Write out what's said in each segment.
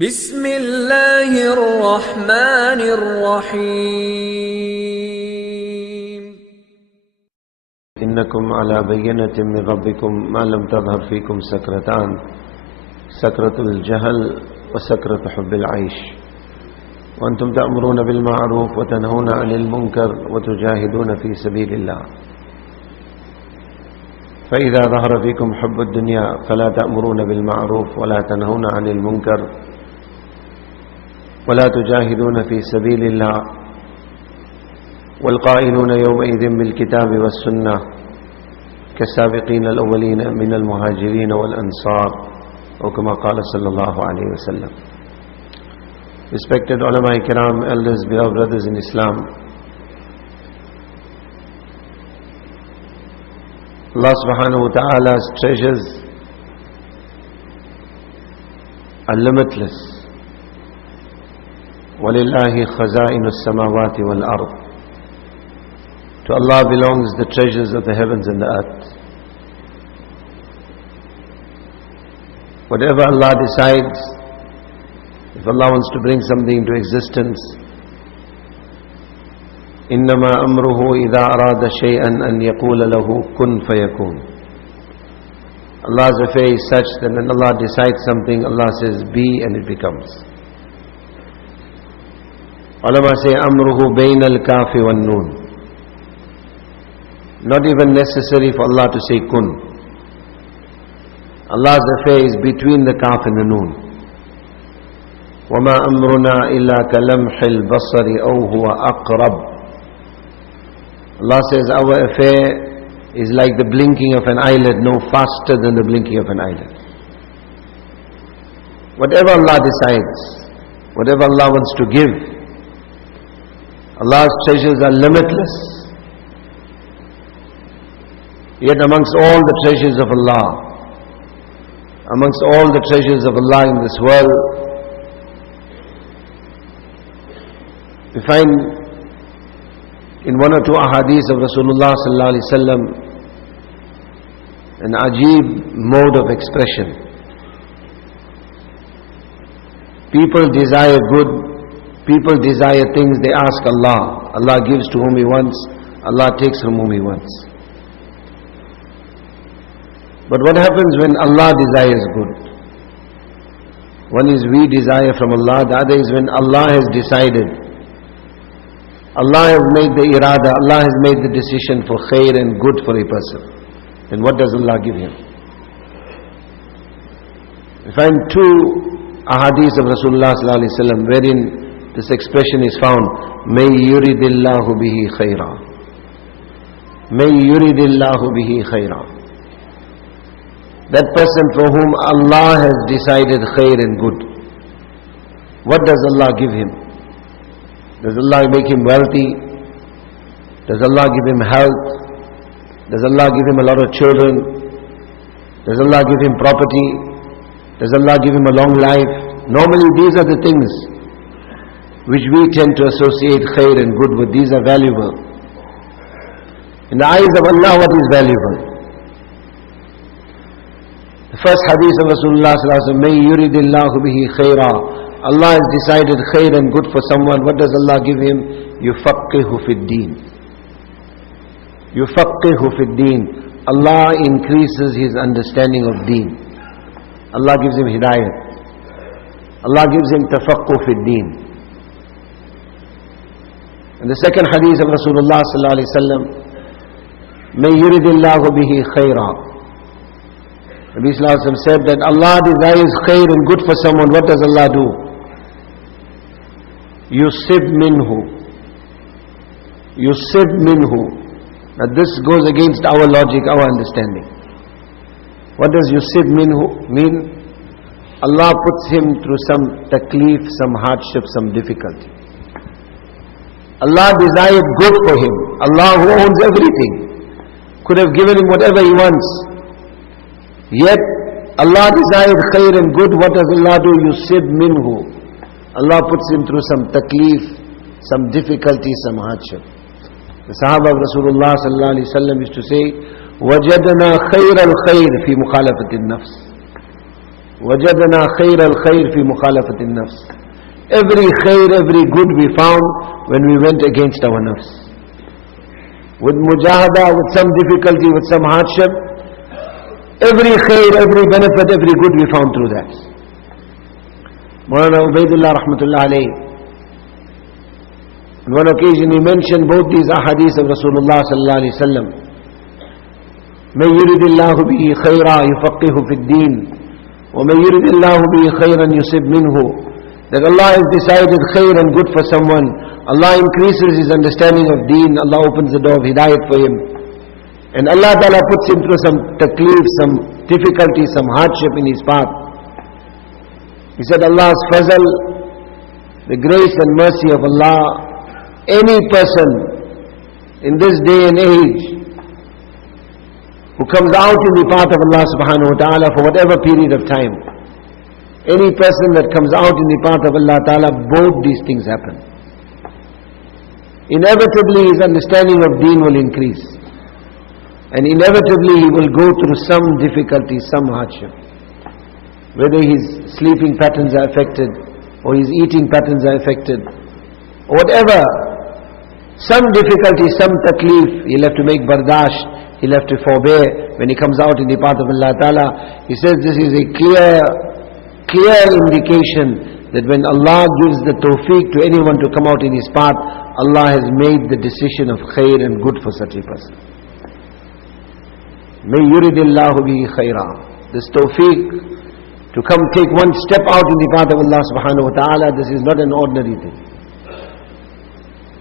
بسم الله الرحمن الرحيم إنكم على بينة من ربكم ما لم تظهر فيكم سكرتان سكرة الجهل وسكرة حب العيش وأنتم تأمرون بالمعروف وتنهون عن المنكر وتجاهدون في سبيل الله فإذا ظهر فيكم حب الدنيا فلا تأمرون بالمعروف ولا تنهون عن المنكر ولا تجاهدون في سبيل الله والقائلون يومئذ بالكتاب والسنة كالسابقين الأولين من المهاجرين والأنصار وكما قال صلى الله عليه وسلم. Respected ulama kiram, elders, beloved brothers in Islam, Allah subhanahu wa ta'ala's treasures are limitless. وَلِلَّهِ خَزَائِنُ السَّمَاوَاتِ وَالْأَرْضِ. To Allah belongs the treasures of the heavens and the earth. Whatever Allah decides, if Allah wants to bring something into existence, إِنَّمَا أَمْرُهُ إِذَا أَرَادَ شَيْئًا أَنْ يَقُولَ لَهُ كُنْ فَيَكُونُ. Allah's affair is such that when Allah decides something, Allah says be and it becomes. Ulama say أَمْرُهُ بَيْنَ الْكَافِ وَالنُّونِ. Not even necessary for Allah to say kun. Allah's affair is between the kaf and the noon. وَمَا أَمْرُنَا إِلَّا كَلَمْحِ الْبَصَرِ أَوْ هُوَ أَقْرَبُ. Allah says our affair is like the blinking of an eyelid, no faster than the blinking of an eyelid. Whatever Allah decides, whatever Allah wants to give, Allah's treasures are limitless. Yet amongst all the treasures of Allah, amongst all the treasures of Allah in this world, we find in one or two ahadith of Rasulullah sallallahu alaihi wasallam an ajib mode of expression. People desire good, people desire things, they ask Allah. Allah gives to whom He wants, Allah takes from whom He wants. But what happens when Allah desires good? One is we desire from Allah, the other is when Allah has decided. Allah has made the irada, Allah has made the decision for khair and good for a person. Then what does Allah give him? We find two ahadith of Rasulullah sallallahu alaihi wasallam wherein this expression is found. May yuridillahu bihi khaira. May yuridillahu bihi khaira. That person for whom Allah has decided khair and good. What does Allah give him? Does Allah make him wealthy? Does Allah give him health? Does Allah give him a lot of children? Does Allah give him property? Does Allah give him a long life? Normally these are the things which we tend to associate khair and good with. These are valuable. In the eyes of Allah, what is valuable? The first hadith of Rasulullah sallallahu alaihi wasallam, May yuridillahu bihi khaira. Allah has decided khair and good for someone. What does Allah give him? Yufaqqihu fid deen. Yufaqqihu fid deen. Allah increases his understanding of deen. Allah gives him Hidayat. Allah gives him tafaqquh fid deen. And the second hadith of Rasulullah sallallahu alaihi wasallam, May yuridillahu bihi khaira. Nabi sallallahu alaihi wasallam said that Allah desires khair and good for someone. What does Allah do? Yusib minhu. Yusib minhu. Now this goes against our logic, our understanding. What does yusib minhu mean? Allah puts him through some taklif, some hardship, some difficulty. Allah desired good for him. Allah who owns everything could have given him whatever he wants. Yet Allah desired khair and good. What does Allah do? Yusib minhu. Allah puts him through some taklif, some difficulty, some hardship. The Sahaba of Rasulullah sallallahu alaihi wasallam used to say, وَجَدْنَا خَيْرَ الْخَيْرِ فِي مُخَالَفَةِ النَّفْسِ. وَجَدْنَا خَيْرَ الْخَيْرِ فِي مُخَالَفَةِ النَّفْسِ. Every khair, every good we found when we went against our nafs. With mujahada, with some difficulty, with some hardship, every khair, every benefit, every good we found through that. Maulana Ubaidullah rahmatullah alayhi, on one occasion he mentioned both these ahadith of Rasulullah sallallahu alayhi wa sallam. مَنْ يُرِدِ اللَّهُ بِهِ خَيْرًا يُفَقِّهُ فِي الدِّينِ وَمَنْ يُرِدِ اللَّهُ بِهِ خَيْرًا يُصِبْ مِنْهُ. That Allah has decided khair and good for someone, Allah increases his understanding of deen, Allah opens the door of hidayat for him. And Allah Ta'ala puts him through some taklif, some difficulty, some hardship in his path. He said Allah's fazal, the grace and mercy of Allah, any person in this day and age who comes out in the path of Allah subhanahu wa ta'ala for whatever period of time, any person that comes out in the path of Allah Ta'ala, both these things happen. Inevitably his understanding of deen will increase. And inevitably he will go through some difficulty, some hardship. Whether his sleeping patterns are affected, or his eating patterns are affected, or whatever. Some difficulty, some taklif, he'll have to make bardash, he'll have to forbear when he comes out in the path of Allah Ta'ala. He says this is a clear indication that when Allah gives the tawfiq to anyone to come out in his path, Allah has made the decision of khair and good for such a person. May yuridillahu bihi khaira. This tawfiq to come take one step out in the path of Allah subhanahu wa ta'ala, this is not an ordinary thing.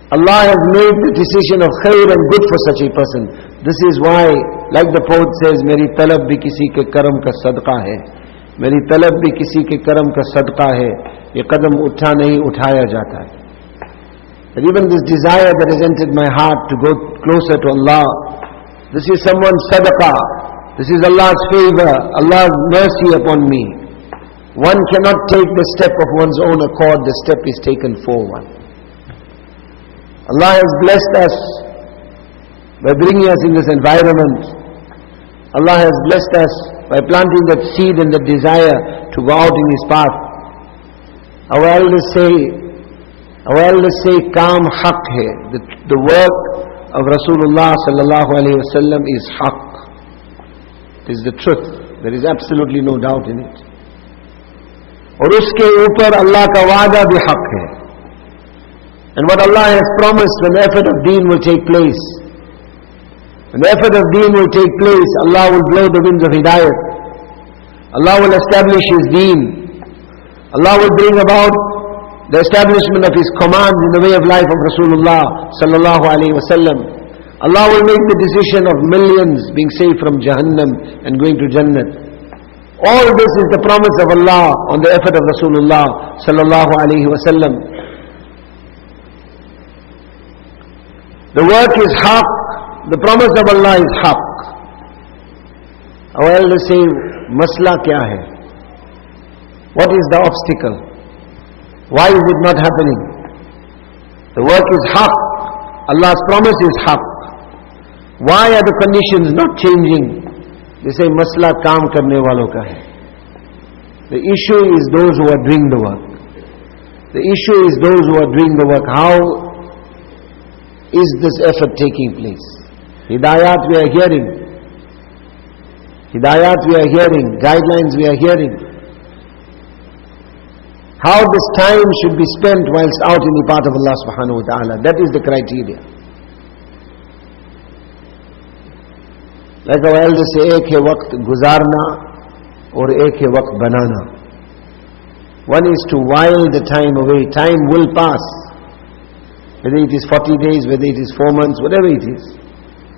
Allah has made the decision of khair and good for such a person. This is why, like the poet says, Meri talab bhi kisi ke karam ka sadqa hai. मेरी तलब भी किसी के करम का सदका है, ये कदम उठा नहीं उठाया जाता है. That even this desire that has entered my heart to go closer to Allah, this is someone's sadaqah, this is Allah's favor, Allah's mercy upon me. One cannot take the step of one's own accord, the step is taken for one. Allah has blessed us by bringing us in this environment. Allah has blessed us by planting that seed and the desire to go out in His path. Our elders say, "Kaam haq hai." The work of Rasulullah sallallahu alaihi wasallam is haq. It is the truth. There is absolutely no doubt in it. और उसके ऊपर Allah का वादा भी हक है. And what Allah has promised, when the effort of deen will take place, when the effort of deen will take place, Allah will blow the winds of Hidayat. Allah will establish His deen. Allah will bring about the establishment of His commands in the way of life of Rasulullah sallallahu alaihi wasallam. Allah will make the decision of millions being saved from Jahannam and going to Jannah. All this is the promise of Allah on the effort of Rasulullah sallallahu alaihi wasallam. The work is haq. The promise of Allah is haq. Our elders say, masla kya hai? What is the obstacle? Why is it not happening? The work is haq. Allah's promise is haq. Why are the conditions not changing? They say, masla kaam karne walon ka hai. The issue is those who are doing the work. The issue is those who are doing the work. How is this effort taking place? Hidayat we are hearing. Hidayat we are hearing. Guidelines we are hearing. How this time should be spent whilst out in the path of Allah subhanahu wa ta'ala. That is the criteria. Like our elders say, ek hai waqt guzarna or ek hai waqt banana. One is to while the time away. Time will pass. Whether it is 40 days, whether it is 4 months, whatever it is.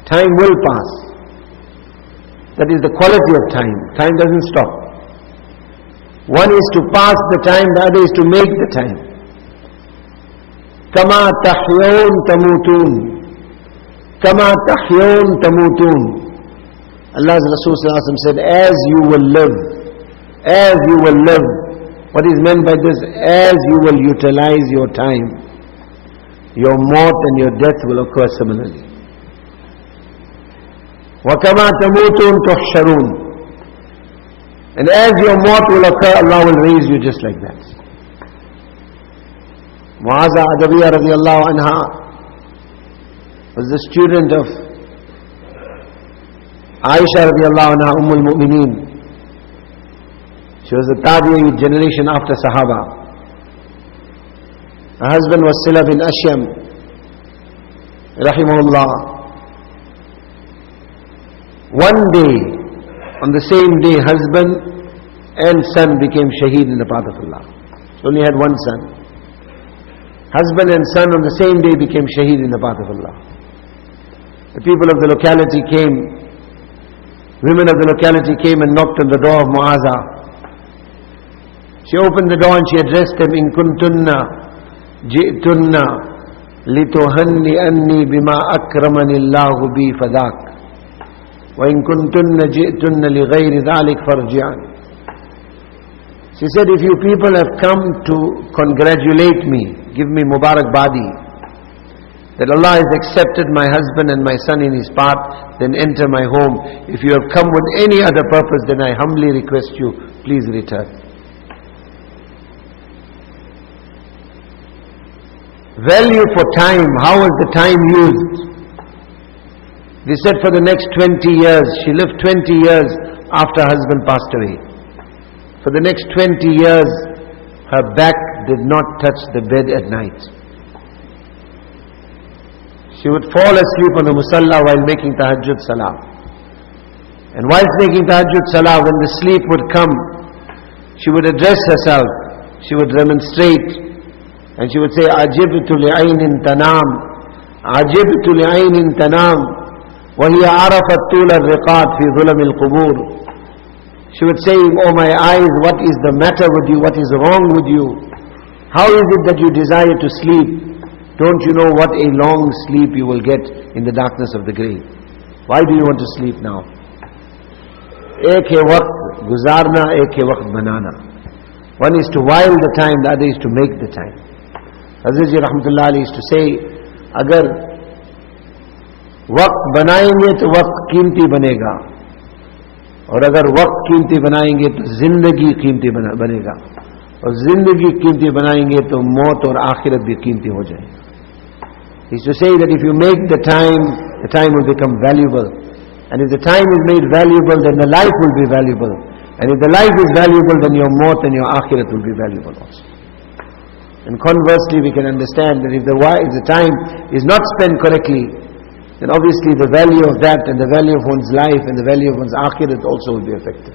Time will pass. That is the quality of time. Time doesn't stop. One is to pass the time, the other is to make the time. Kama tahyoon tamutun. Kama tahyoon tamutun. Allah's Rasul sallallahu alaihi wasallam said, as you will live. As you will live. What is meant by this? As you will utilize your time, your maut and your death will occur similarly. وَكَمَا تَمُوتُونَ تُحْشَرُونَ. And as your maut will occur, Allah will raise you just like that. Mu'aza Adawiyya radiallahu anha was the student of Aisha radiallahu anha, Ummul Mu'mineen. She was the Tabi'i generation after Sahaba. Her husband was Sila bin Ashyam, rahimahullah. One day, on the same day, husband and son became shaheed in the path of Allah. She only had one son. Husband and son on the same day became shaheed in the path of Allah. The people of the locality came, women of the locality came and knocked on the door of Mu'aza. She opened the door and she addressed them, In kuntunna ji'tunna lituhanni anni bima akramani Allahu bi fadak. Wa in kuntunna ji'tunna li ghayri dhalik farji'an. She said, if you people have come to congratulate me, give me Mubarak Badi, that Allah has accepted my husband and my son in his path, then enter my home. If you have come with any other purpose, then I humbly request you, please return. Value for time. How was the time used? They said for the next 20 years, she lived 20 years after her husband passed away. For the next 20 years, her back did not touch the bed at night. She would fall asleep on the musalla while making tahajjud salah. And whilst making tahajjud salah, when the sleep would come, she would address herself, she would remonstrate, and she would say, Ajibtu li'aynin tanam, Ajibtu li'aynin tanam, وَهِيَ عَرَفَتْ طُولَ الرِّقَاتِ فِي ظُلَمِ الْقُبُورِ. She would say, oh my eyes, what is the matter with you? What is wrong with you? How is it that you desire to sleep? Don't you know what a long sleep you will get in the darkness of the grave? Why do you want to sleep now? Ek hai waqt guzarna, ek hai waqt banana. One is to while the time, the other is to make the time. Hazrat Ji Rahmatullah Ali used to say, agar waqt banayenge to waqt कीमती बनेगा, और अगर वक्त कीमती बनाएंगे तो जिंदगी कीमती बनेगा, और जिंदगी कीमती बनाएंगे तो मौत और आखिरत भी कीमती हो जाएगी. He used to say that if you make the time will become valuable, and if the time is made valuable, then the life will be valuable, and if the life is valuable, then your maut and your akhirat will be valuable also. And conversely, we can understand that if the time is not spent correctly, then obviously the value of that and the value of one's life and the value of one's akhirat also will be affected.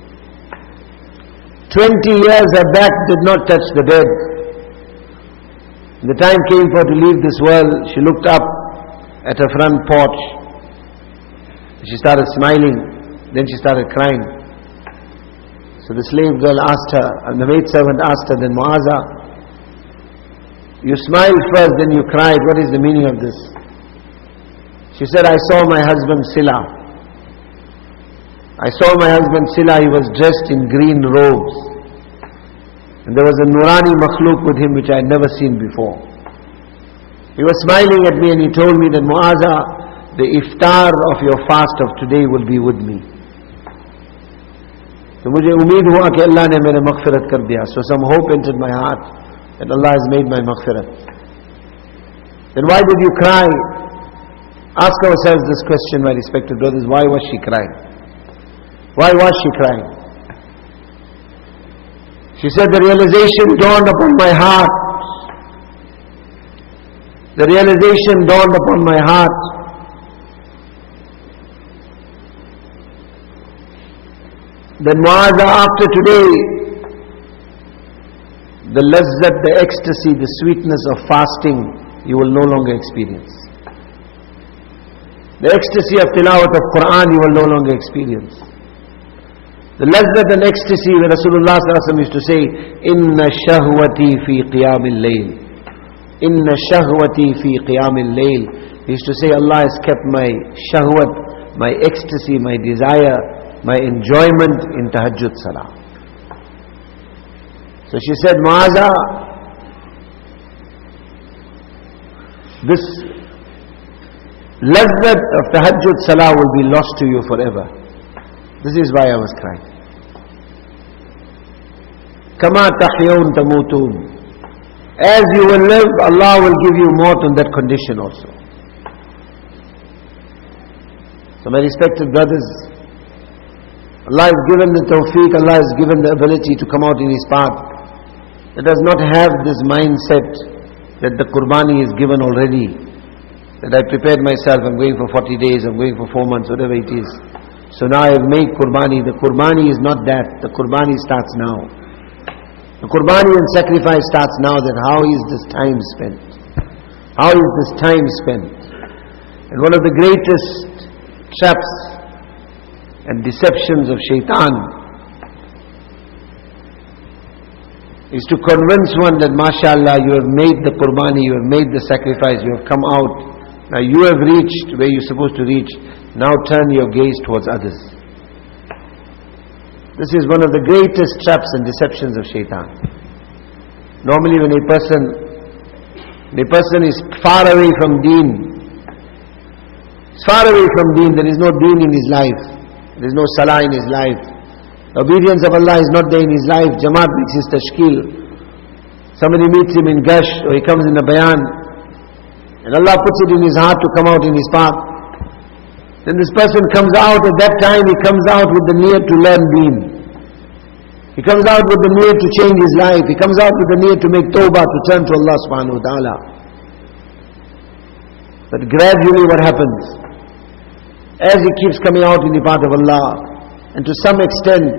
20 years her back did not touch the bed. When the time came for her to leave this world, she looked up at her front porch. She started smiling, then she started crying. So the slave girl asked her, and the maidservant asked her, then Mu'aza, you smiled first, then you cried, what is the meaning of this? She said, I saw my husband Sila. I saw my husband Sila, he was dressed in green robes. And there was a Nurani makhluk with him which I had never seen before. He was smiling at me and he told me that Mu'aza, the iftar of your fast of today will be with me. So mujhe umeed hua ki Allah ne mere maghfirat kar diya. So some hope entered my heart that Allah has made my maghfirat. Then why did you cry? Ask ourselves this question, my respected brothers, why was she crying? Why was she crying? She said, the realization dawned upon my heart. The realization dawned upon my heart. That Mu'aza, after today, the lazzat, the ecstasy, the sweetness of fasting, you will no longer experience. The ecstasy of tilawat of Quran you will no longer experience. The lazzat and ecstasy where Rasulullah used to say, Inna shahwati fi qiyamil layl. Inna shahwati fi qiyamil layl. He used to say, Allah has kept my shahwat, my ecstasy, my desire, my enjoyment in tahajjud salah. So she said, Mu'aza, this lazzat of tahajjud salah will be lost to you forever. This is why I was crying. كَمَا تَحْيَوْنَ تَمُوتُونَ. As you will live, Allah will give you maut on that condition also. So my respected brothers, Allah has given the tawfiq, Allah has given the ability to come out in His path. Let us not have this mindset that the Qurbani is given already. That I prepared myself, I'm going for 40 days, I'm going for 4 months, whatever it is. So now I have made Qurbani. The Qurbani is not that. The Qurbani starts now. The Qurbani and sacrifice starts now. That how is this time spent? How is this time spent? And one of the greatest traps and deceptions of shaitan is to convince one that mashallah, you have made the Qurbani, you have made the sacrifice, you have come out. Now you have reached where you're supposed to reach. Now turn your gaze towards others. This is one of the greatest traps and deceptions of shaitan. Normally when a person is far away from deen, there is no deen in his life. There is no salah in his life. The obedience of Allah is not there in his life. Jamaat makes his tashkil. Somebody meets him in Gash or he comes in a Bayan, and Allah puts it in his heart to come out in his path. Then this person comes out, at that time he comes out with the niyat to learn deen. He comes out with the niyat to change his life. He comes out with the niyat to make tawbah, to turn to Allah subhanahu wa ta'ala. But gradually what happens? As he keeps coming out in the path of Allah, and to some extent,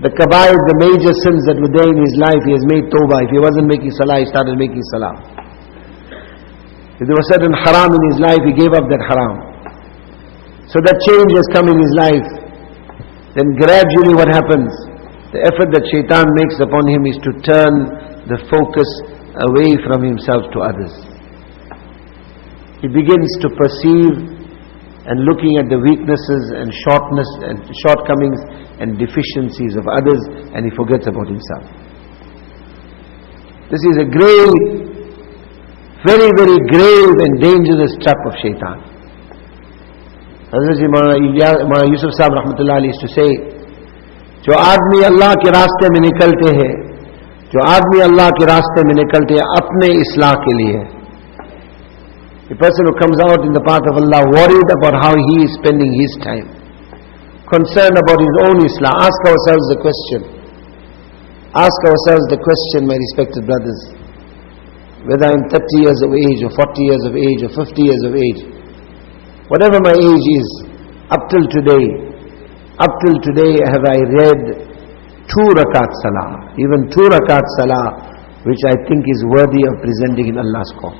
the kabair, the major sins that were there in his life, he has made tawbah. If he wasn't making salah, he started making salah. If there was certain haram in his life, he gave up that haram. So that change has come in his life. Then gradually what happens? The effort that shaitan makes upon him is to turn the focus away from himself to others. He begins to perceive and looking at the weaknesses and shortcomings and deficiencies of others, and he forgets about himself. This is a grave, very, very grave and dangerous trap of shaitan. Hazrat Maulana Yusuf Sahib Rahmatullah Alayhi used to say, जो आदमी अल्लाह के रास्ते में निकलते हैं, जो आदमी अल्लाह के रास्ते में निकलते हैं अपने इस्लाह के लिए. The person who comes out in the path of Allah worried about how he is spending his time, concerned about his own islah. Ask ourselves the question, my respected brothers, whether I'm 30 years of age or 40 years of age or 50 years of age, whatever my age is, up till today have I read 2 rakat salah, even 2 rakat salah, which I think is worthy of presenting in Allah's court.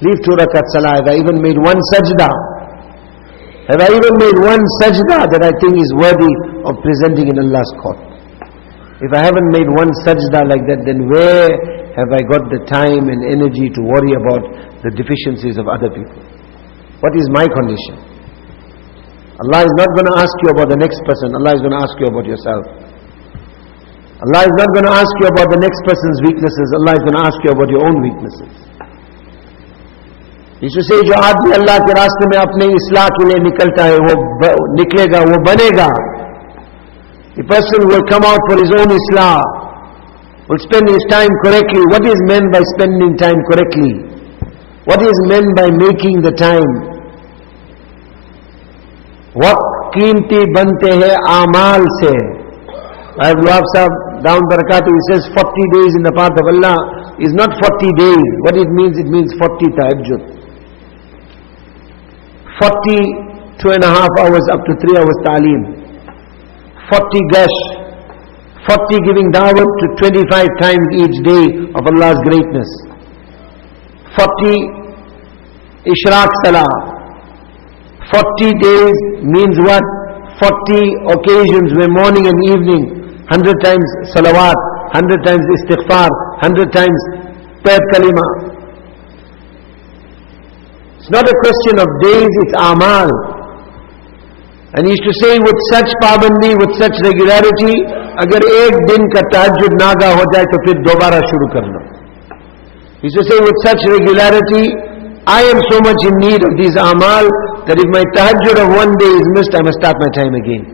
Leave 2 rakat salah. Have I even made 1 sajda? Have I even made 1 sajda that I think is worthy of presenting in Allah's court? If I haven't made 1 sajda like that, then where have I got the time and energy to worry about the deficiencies of other people? What is my condition? Allah is not going to ask you about the next person. Allah is going to ask you about yourself. Allah is not going to ask you about the next person's weaknesses. Allah is going to ask you about your own weaknesses. He should say, जो आदमी अल्लाह के रास्ते में अपने इस्लाह के लिए निकलता है, वो निकलेगा, वो बनेगा. The person will come out for his own islah, will spend his time correctly. What is meant by spending time correctly? What is meant by making the time? वक्त कीमती बनते हैं आमाल से. Abdullah Sahib down Barakatuh, he says 40 days in the path of Allah is not 40 days. What it means 40 tahajjud. 40 2.5 hours up to 3 hours ta'aleem. 40 gash. 40 giving da'wat to 25 times each day of Allah's greatness. 40 ishraq salah. 40 days means what? 40 occasions where morning and evening, 100 times salawat, 100 times istighfar, 100 times prayer kalima. It's not a question of days, it's amal. And he used to say, with such pabandi, with such regularity, agar ek din ka tahajjud naga ho jaye to fir dobara shuru kar lo. He used to say, with such regularity, I am so much in need of these amal that if my tahajjud of 1 day is missed, I must start my time again.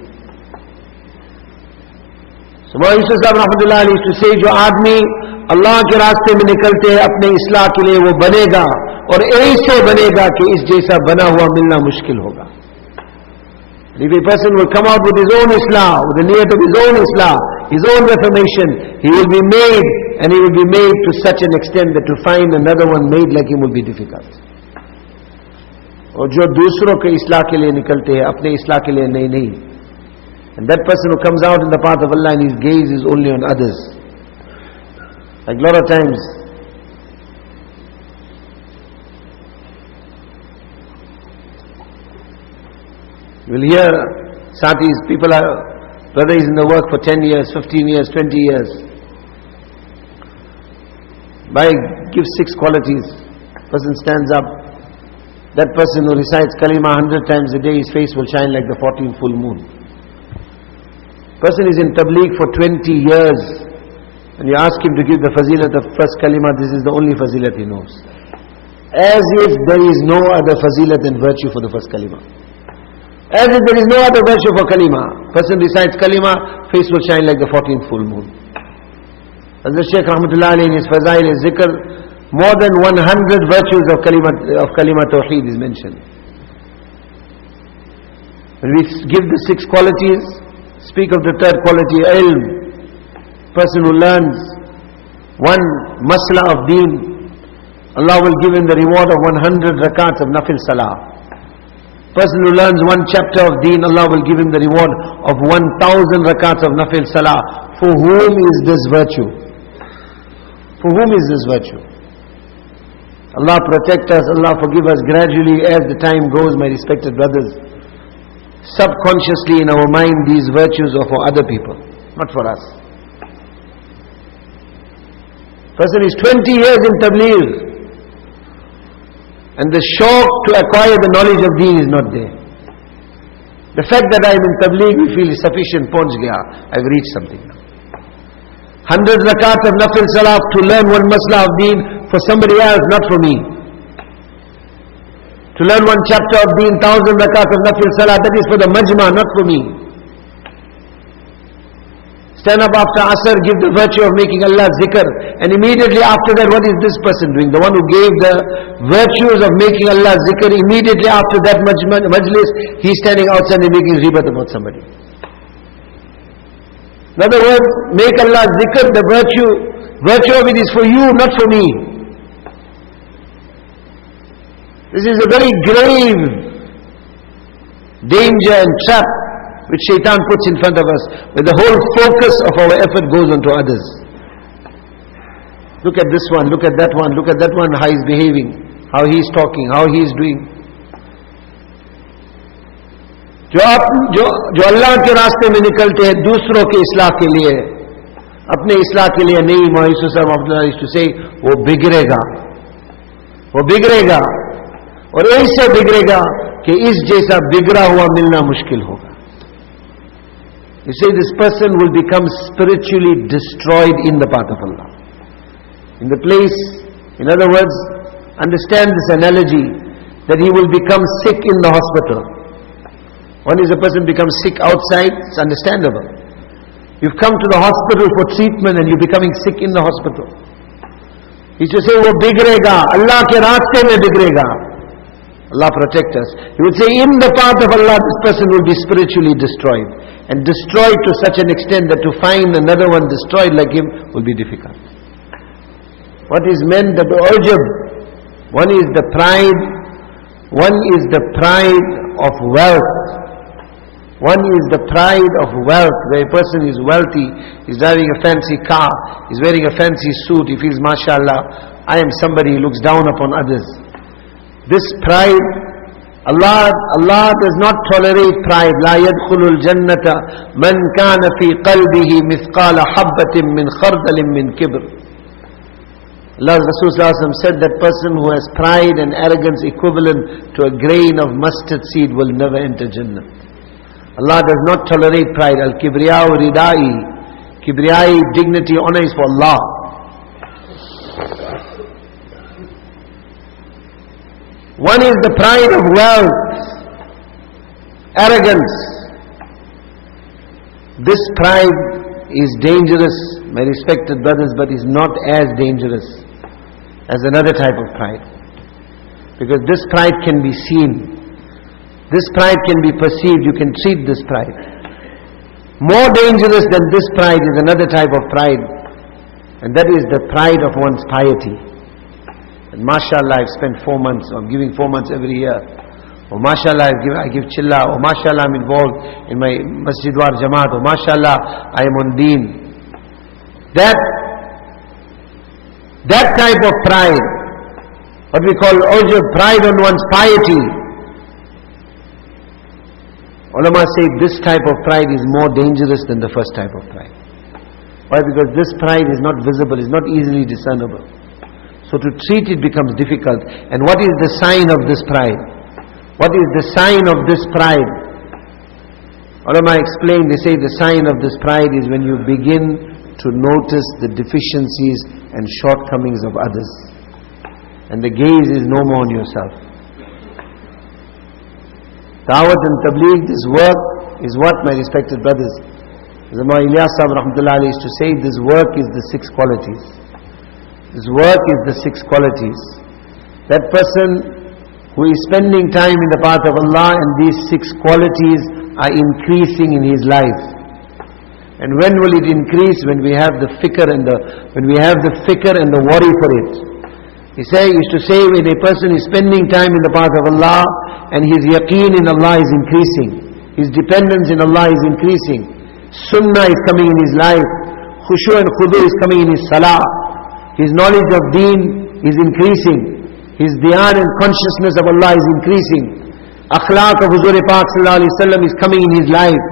So Maulana Yusuf Sahib Rahmatullah Alayhi used to say, जो आदमी अल्लाह के रास्ते में निकलते हैं अपने इस्लाह के लिए, वो बनेगा और ऐसे बनेगा कि इस जैसा बना हुआ मिलना मुश्किल होगा. If a person will come out with his own islah, with the niyat of his own islah, his own reformation, he will be made, and he will be made to such an extent that to find another one made like him will be difficult. और जो दूसरों के islah के लिए निकलते हैं, अपने islah के लिए नहीं. And that person who comes out in the path of Allah and his gaze is only on others. Like a lot of times, you will hear satis, people are, brother is in the work for 10 years, 15 years, 20 years. Give 6 qualities. Person stands up. That person who recites kalima 100 times a day, his face will shine like the 14th full moon. Person is in tabligh for 20 years, and you ask him to give the fazilat of first kalima, this is the only fazilat he knows. As if there is no other fazilat and virtue for the first kalima. As if there is no other virtue for kalima. Person recites kalima, face will shine like the 14th full moon. Hazrat Shaykh Rahmatullah Alayhi in his Fazail Zikr, more than 100 virtues of kalima tawheed is mentioned. When we give the 6 qualities, speak of the 3rd quality, ilm. Person who learns one masla of deen, Allah will give him the reward of 100 rakats of nafil salah. Person who learns one chapter of deen, Allah will give him the reward of 1,000 rakats of nafil salah. For whom is this virtue? For whom is this virtue? Allah protect us, Allah forgive us gradually as the time goes, my respected brothers. Subconsciously in our mind, these virtues are for other people, not for us. Person is 20 years in tabligh, and the shauq to acquire the knowledge of deen is not there. The fact that I am in tabligh, we feel is sufficient, pahunch gaya, I have reached something now. 100 rakat of nafil salah to learn one masla of deen for somebody else, not for me. To learn one chapter of deen, 1,000 rakat of nafil salah, that is for the majma, not for me. Stand up after Asr, give the virtue of making Allah zikr, and immediately after that, what is this person doing? The one who gave the virtues of making Allah zikr, immediately after that majlis, he is standing outside and making ribat about somebody. In other words, make Allah zikr, the virtue of it is for you, not for me. This is a very grave danger and trap which shaitan puts in front of us, where the whole focus of our effort goes onto others. Look at this one, look at that one, look at that one, how he is behaving, how he is talking, how he is doing. जो अल्लाह के रास्ते में निकलते हैं दूसरों के इस्लाह के लिए, अपने इस्लाह के लिए नहीं, मौलाना यूसुफ साहब रहमतुल्लाह अलैहि से वो बिगड़ेगा और ऐसे बिगड़ेगा कि इस जैसा बिगड़ा हुआ मिलना मुश्किल होगा. You say this person will become spiritually destroyed in the path of Allah. In the place, in other words, understand this analogy, that he will become sick in the hospital. One is a person becomes sick outside, it's understandable. You've come to the hospital for treatment and you're becoming sick in the hospital. He should say, wo bigrega, Allah ke raaste mein bigrega. Allah protect us. He would say, in the path of Allah, this person will be spiritually destroyed. And destroyed to such an extent that to find another one destroyed like him will be difficult. What is meant the ujub? One is the pride. One is the pride of wealth. One is the pride of wealth, where a person is wealthy, is driving a fancy car, is wearing a fancy suit, he feels, mashallah, I am somebody who looks down upon others. This pride, Allah does not tolerate pride. لا يدخل الجنة من كان في قلبه مثقال حبة من خردل من كبر. Allah's Rasul said that person who has pride and arrogance equivalent to a grain of mustard seed will never enter Jannah. Allah does not tolerate pride. Al-kibriyau ridai. Kibriyai, dignity, honor is for Allah. One is the pride of wealth, arrogance. This pride is dangerous, my respected brothers, but is not as dangerous as another type of pride. Because this pride can be seen. This pride can be perceived. You can treat this pride. More dangerous than this pride is another type of pride, and that is the pride of one's piety. And mashallah, I've spent 4 months, or I'm giving 4 months every year. Or mashallah, I give chilla. Or mashallah, I'm involved in my Masjid War Jamaat. Or mashallah, I am on deen. That type of pride, what we call ujub, pride on one's piety. Ulama say this type of pride is more dangerous than the first type of pride. Why? Because this pride is not visible, is not easily discernible. So to treat it becomes difficult. And what is the sign of this pride? What is the sign of this pride? Ulama explain, they say the sign of this pride is when you begin to notice the deficiencies and shortcomings of others. And the gaze is no more on yourself. Dawat and Tabligh, this work is what, my respected brothers, Zama Ilyas Sahib Rahmatullah Alayhi used to say, this work is the 6 qualities. This work is the 6 qualities. That person who is spending time in the path of Allah, and these 6 qualities are increasing in his life. And when will it increase? When we have the fikr and the worry for it. He used to say, when a person is spending time in the path of Allah and his yaqeen in Allah is increasing, his dependence in Allah is increasing, sunnah is coming in his life, khushu and khudu is coming in his salah, his knowledge of deen is increasing, his dhyan and consciousness of Allah is increasing, akhlaq of Huzur Pak Sallallahu Alaihi Wasallam is coming in his life,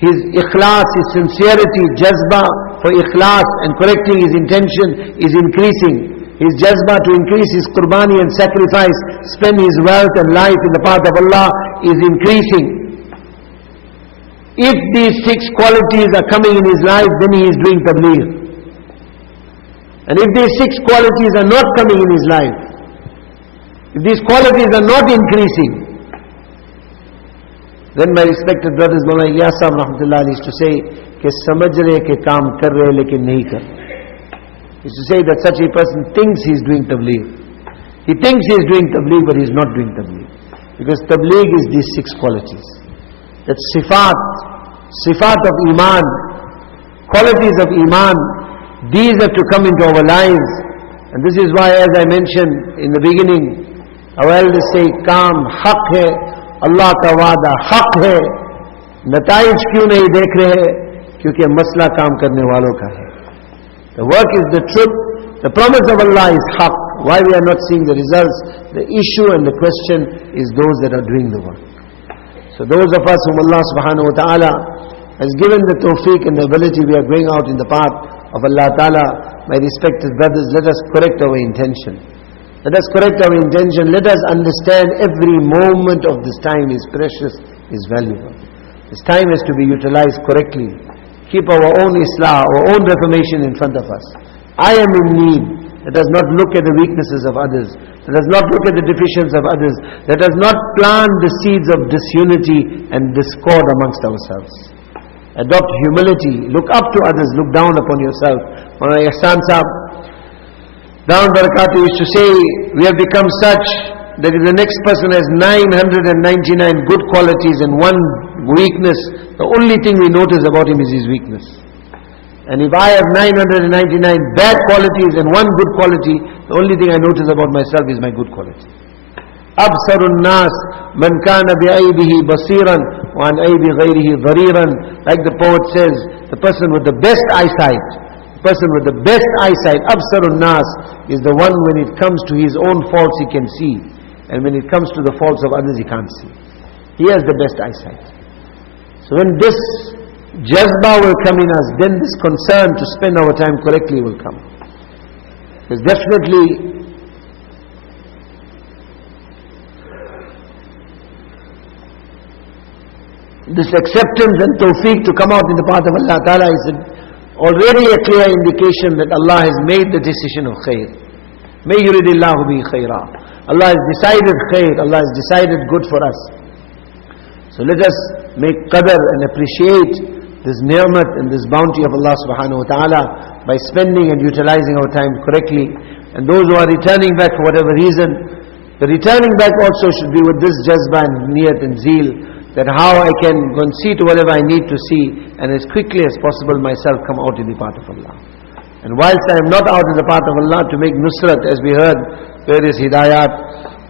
his ikhlas, his sincerity, jazba for ikhlas and correcting his intention is increasing. His jazba to increase his qurbani and sacrifice, spend his wealth and life in the path of Allah is increasing. If these 6 qualities are coming in his life, then he is doing tabligh. And if these 6 qualities are not coming in his life, if these qualities are not increasing, then my respected brothers, Maulana Ilyas Sahib Rahmatullah Alayhi used to say, कि समझ रहे कि काम कर रहे लेकिन नहीं कर रहे. He used to say that such a person thinks he is doing tabligh. He thinks he is doing tabligh, but he is not doing tabligh. Because tabligh is these 6 qualities. That sifat of iman, qualities of iman, these are to come into our lives. And this is why, as I mentioned in the beginning, our elders say, kaam haq hai, Allah ka wa'da haq hai, nataij kyun nahi dekh rahe? Kyunki masla kaam karne walon ka hai. The work is the truth. The promise of Allah is haq. Why we are not seeing the results? The issue and the question is those that are doing the work. So those of us whom Allah subhanahu wa ta'ala has given the tawfiq and the ability, we are going out in the path of Allah ta'ala. My respected brothers, let us correct our intention. Let us correct our intention. Let us understand every moment of this time is precious, is valuable. This time has to be utilized correctly. Keep our own islah, our own reformation in front of us. I am in need. Let us not look at the weaknesses of others. Let us not look at the deficiencies of others. Let us not plant the seeds of disunity and discord amongst ourselves. Adopt humility. Look up to others. Look down upon yourself. Maulana Ihsan Sahib, Down Barakatuh used to say, we have become such that if the next person has 999 good qualities and 1 weakness, the only thing we notice about him is his weakness. And if I have 999 bad qualities and 1 good quality, the only thing I notice about myself is my good quality. أبصر الناس من كان بعيبه بصيرا وعن عيب غيره ضريرا. Like the poet says, the person with the best eyesight, أبصر الناس is the one when it comes to his own faults he can see, and when it comes to the faults of others he can't see. He has the best eyesight. So when this jazba will come in us, then this concern to spend our time correctly will come. Because definitely this acceptance and tawfiq to come out in the path of Allah Ta'ala is already a clear indication that Allah has made the decision of khair. May yuridillahu bi khaira. Allah has decided khair, Allah has decided good for us. So let us make qadr and appreciate this ni'mat and this bounty of Allah subhanahu wa ta'ala by spending and utilizing our time correctly. And those who are returning back for whatever reason, the returning back also should be with this jazba and niyat and zeal, that how I can go and see to whatever I need to see, and as quickly as possible myself come out in the path of Allah. And whilst I am not out in the path of Allah, to make nusrat, as we heard, various hidayat,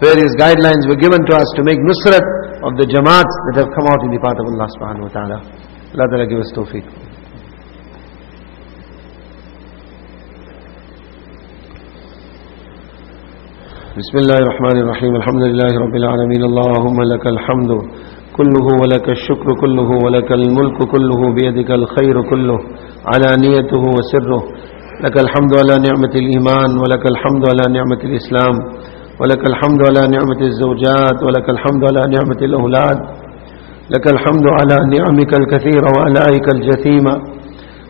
various guidelines were given to us to make nusrat of the jamaats that have come out in the path of Allah subhanahu wa ta'ala. Allah ta'ala give us tawfiq. بسم الله الرحمن الرحيم الحمد لله رب العالمين اللهم لك الحمد كله ولك الشكر كله ولك الملك كله بيدك الخير كله علانيته وسره لك الحمد على نعمة الإيمان ولك الحمد على نعمة الإسلام ولك الحمد على نعمة الزوجات ولك الحمد على نعمة الأولاد لك الحمد على نعمك الكثيرة وآلائك الجثيمة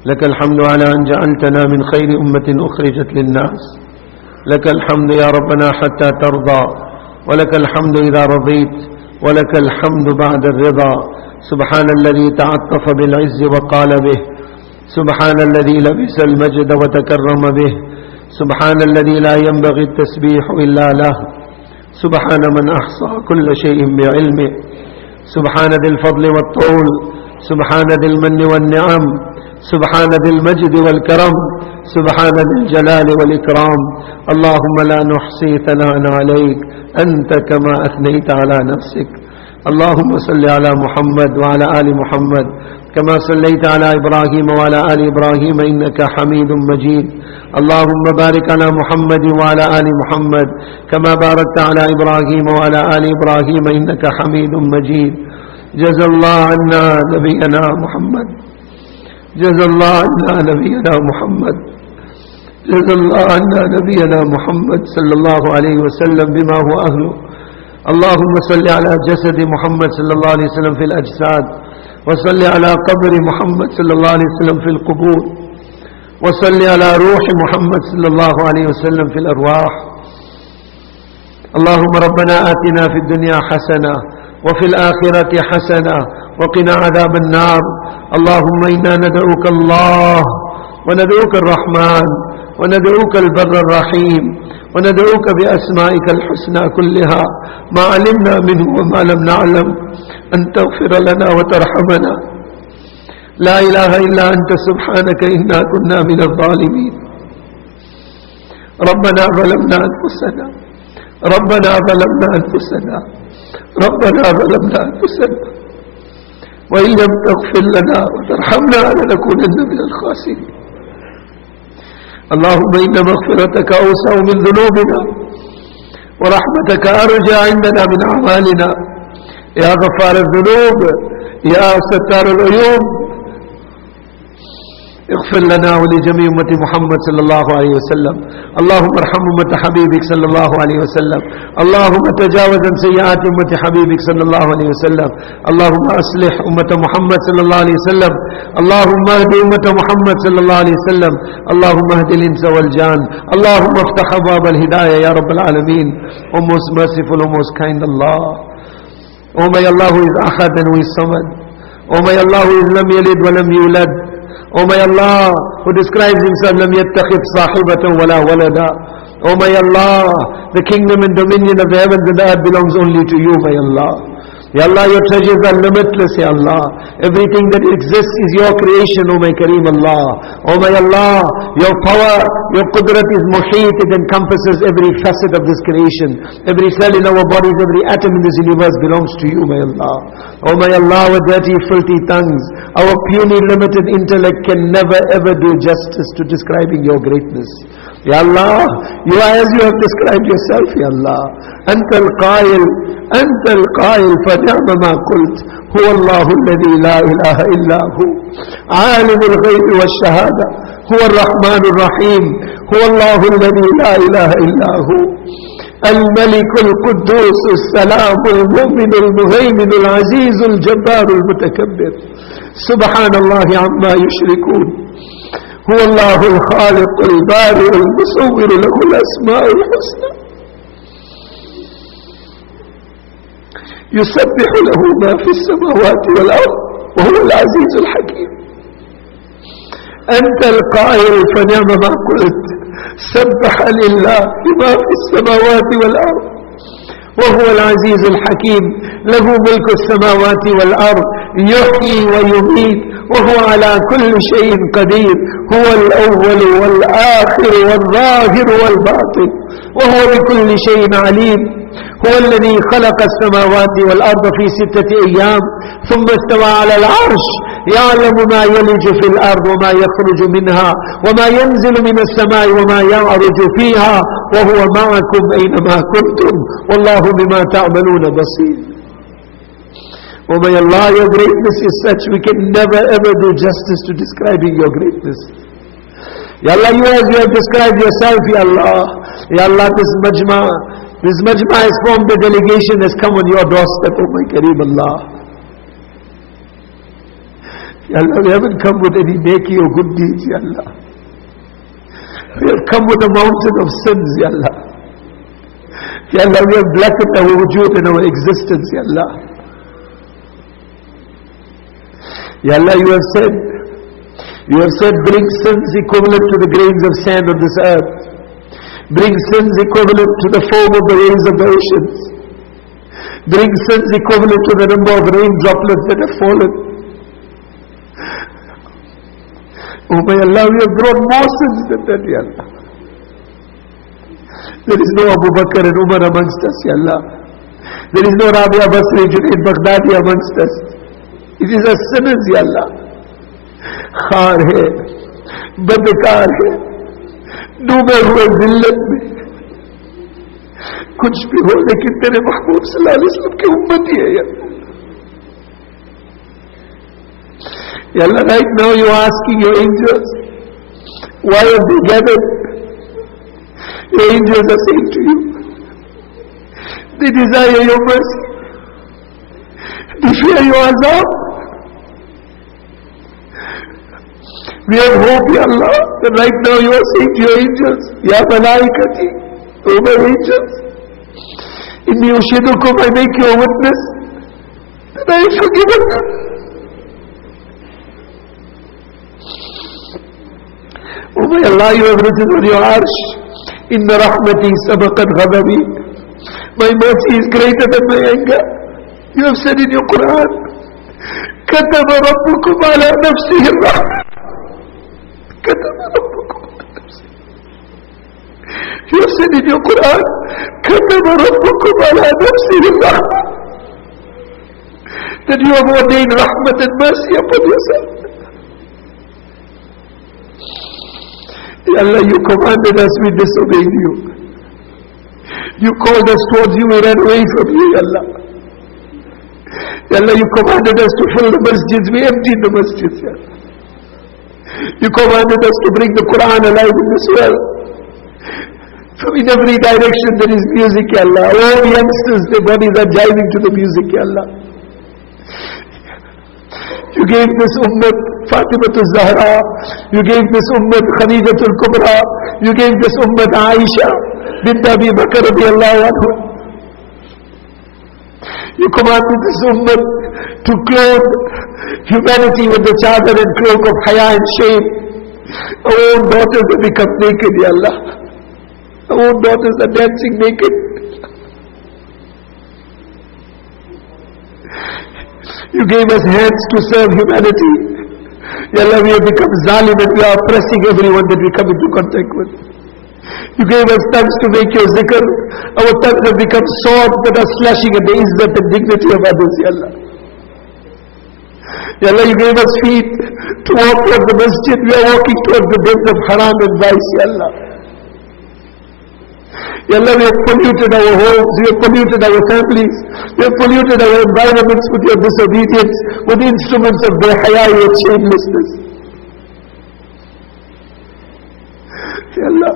لك الحمد على أن جعلتنا من خير أمة أخرجت للناس لك الحمد يا ربنا حتى ترضى ولك الحمد إذا رضيت ولك الحمد بعد الرضا سبحان الذي تعطف بالعز وقال به سبحان الذي لبس المجد وتكرم به سبحان الذي لا ينبغي التسبيح إلا له سبحان من أحصى كل شيء بعلمه سبحان ذي الفضل والطول سبحان ذي المن والنعم سبحان ذي المجد والكرم سبحان ذي الجلال والإكرام اللهم لا نحصي ثناء عليك أنت كما أثنيت على نفسك اللهم صل على محمد وعلى آل محمد كما صليت على إبراهيم وعلى آل إبراهيم إنك حميد مجيد اللهم بارك على محمد وعلى آل محمد كما باركت على إبراهيم وعلى آل إبراهيم إنك حميد مجيد جزا الله عنا نبينا محمد جزا الله عنا نبينا محمد جزا الله عنا نبينا محمد صلى الله عليه وسلم بما هو أهله اللهم صل على جسد محمد صلى الله عليه وسلم في الأجساد وصل على قبر محمد صلى الله عليه وسلم في القبور وصل على روح محمد صلى الله عليه وسلم في الأرواح اللهم ربنا آتنا في الدنيا حسنة وفي الآخرة حسنة وقنا عذاب النار اللهم إنا ندعوك الله وندعوك الرحمن وندعوك البر الرحيم وندعوك بأسمائك الحسنى كلها ما علمنا منه وما لم نعلم أن تغفر لنا وترحمنا لا إله إلا أنت سبحانك إنا كنا من الظالمين ربنا ظلمنا أنفسنا ربنا ظلمنا أنفسنا ربنا ظلمنا أنفسنا وإن لم تغفر لنا وترحمنا لنكونن من الخاسرين اللهم إن مغفرتك أوسع من ذنوبنا ورحمتك أرجى عندنا من أعمالنا يا غفار الذنوب يا ستار العيوب اغفر لنا ولجميع أمة محمد صلى الله عليه وسلم اللهم ارحم أمة حبيبك صلى الله عليه وسلم اللهم تجاوز عن سيئات أمة حبيبك صلى الله عليه وسلم اللهم أصلح أمة محمد صلى الله عليه وسلم اللهم اهد أمة محمد صلى الله عليه وسلم اللهم اهد الإنس والجان اللهم افتح أبواب الهداية يا رب العالمين O most merciful, O most kind Allah. O may Allah who is Ahad and who is Samad. O may Allah who is Lam Yalid wa Lam Yulad. O may Allah who describes himself Lam Yattakhid Sahibatan Wala Walada. O may Allah, the kingdom and dominion of the heavens and the earth belongs only to you, may Allah. Ya Allah, your treasures are limitless, Ya Allah. Everything that exists is your creation, O my Kareem Allah. O my Allah, your power, your qudrat is muhit, it encompasses every facet of this creation. Every cell in our bodies, every atom in this universe belongs to you, my Allah. O my Allah, our dirty, filthy tongues, our puny, limited intellect can never ever do justice to describing your greatness. Ya Allah, you are as you have described yourself, Ya Allah. Anta al-Qail, Anta al-Qail, فَنِعْمَ مَا قُلْتُ هُوَ اللَّهُ الَّذِي لَا إِلَهَ إِلَّا هُوَ عَالِمُ الْغَيْبِ وَالشَّهَادَةِ هُوَ الرَّحْمَنُ الرَّحِيمُ هُوَ اللَّهُ الَّذِي لَا إِلَهَ إِلَّا هُوَ الملك القدوس السلام المؤمن المهيمن العزيز الجبار المتكبر سبحان الله عما يشركون هو الله الخالق البارئ المصور له الأسماء الحسنى يسبح له ما في السماوات والأرض وهو العزيز الحكيم أنت القائل فنعم ما قلت سبح لله بما في السماوات والأرض وهو العزيز الحكيم له ملك السماوات والأرض يحيي ويميت وهو على كل شيء قدير هو الأول والآخر والظاهر والباطن وهو بكل شيء عليم هو الذي خلق السماوات والأرض في 6 أيام ثم استوى على العرش يعلم ما يلج في الأرض وما يخرج منها وما ينزل من السماء وما يعرج فيها وهو معكم أينما كنتم والله بما تعملون بصير. Oh my Allah, your greatness is such we can never ever do justice to describing your greatness. Ya Allah, you as you have described yourself, Ya Allah. Ya Allah, this majma has formed a delegation, has come on your doorstep, oh my Kareem Allah. Ya Allah, we haven't come with any neki or good deeds, Ya Allah. We have come with a mountain of sins, Ya Allah. Ya Allah, we have blackened our wujud and our existence, Ya Allah. Ya Allah, you have said, bring sins equivalent to the grains of sand on this earth. Bring sins equivalent to the foam of the waves of the oceans. Bring sins equivalent to the number of rain droplets that have fallen. Oh my Allah, we have brought more sins than that, Ya Allah. There is no Abu Bakr and Umar amongst us, Ya Allah. There is no Rabia Basri, Junaid Baghdadi amongst us. It is a sinners, Ya Allah. खार है, बदकार है, डूबे हुए जिल्लत में, कुछ भी हो लेकिन तेरे महबूब सल्लल्लाहु अलैहि वसल्लम की उम्मत ही है यार. Ya Allah, right now you are asking your angels, why have they gathered? Your angels are saying to you, they desire your mercy, they fear your azab. We have hope, Ya Allah, that right now you are saying to your angels, Ya Malaikati, O my angels, Inni ushidukum, I make you a witness that I have forgiven them. O my Allah, you have written on your arsh, Inna rahmati sabaqat ghadabi, my mercy is greater than my anger. You have said in your Quran, Kataba rabbukum ala nafsihi ar-rahmah. You have said in your Quran, كَتَبَ رَبُّكُمْ عَلَى نَفْسِهِ الرَّحْمَةِ, that you have ordained rahmat and mercy upon yourself. Ya Allah, you commanded us, we disobeyed you. You called us towards you, we ran away from you, Ya Allah. Ya Allah, you commanded us to fill the masjids, we emptied the masjids, Ya Allah. You commanded us to bring the Quran alive in this world. From in every direction there is music, Ya Allah. All youngsters, their bodies are jiving to the music, Ya Allah. You gave this ummah Fatimatul Zahra. You gave this ummah Khadijatul Kubra. You gave this ummah Aisha bint Abi Bakr radiyallahu anhu. You commanded this ummah to clothe humanity with the chadar and cloak of haya and shame. Our own daughters have become naked, Ya Allah. Our own daughters are dancing naked. You gave us hands to serve humanity. Ya Allah, we have become zalim and we are oppressing everyone that we come into contact with. You gave us tongues to make your zikr. Our tongues have become swords that are slashing at the izzat and dignity of others, Ya Allah. Ya Allah, you gave us feet to walk towards the masjid. We are walking towards the dens of haram and vice, Ya Allah. Ya Allah, we have polluted our homes, we have polluted our families, we have polluted our environments with your disobedience, with the instruments of their haya, your shamelessness. Ya Allah,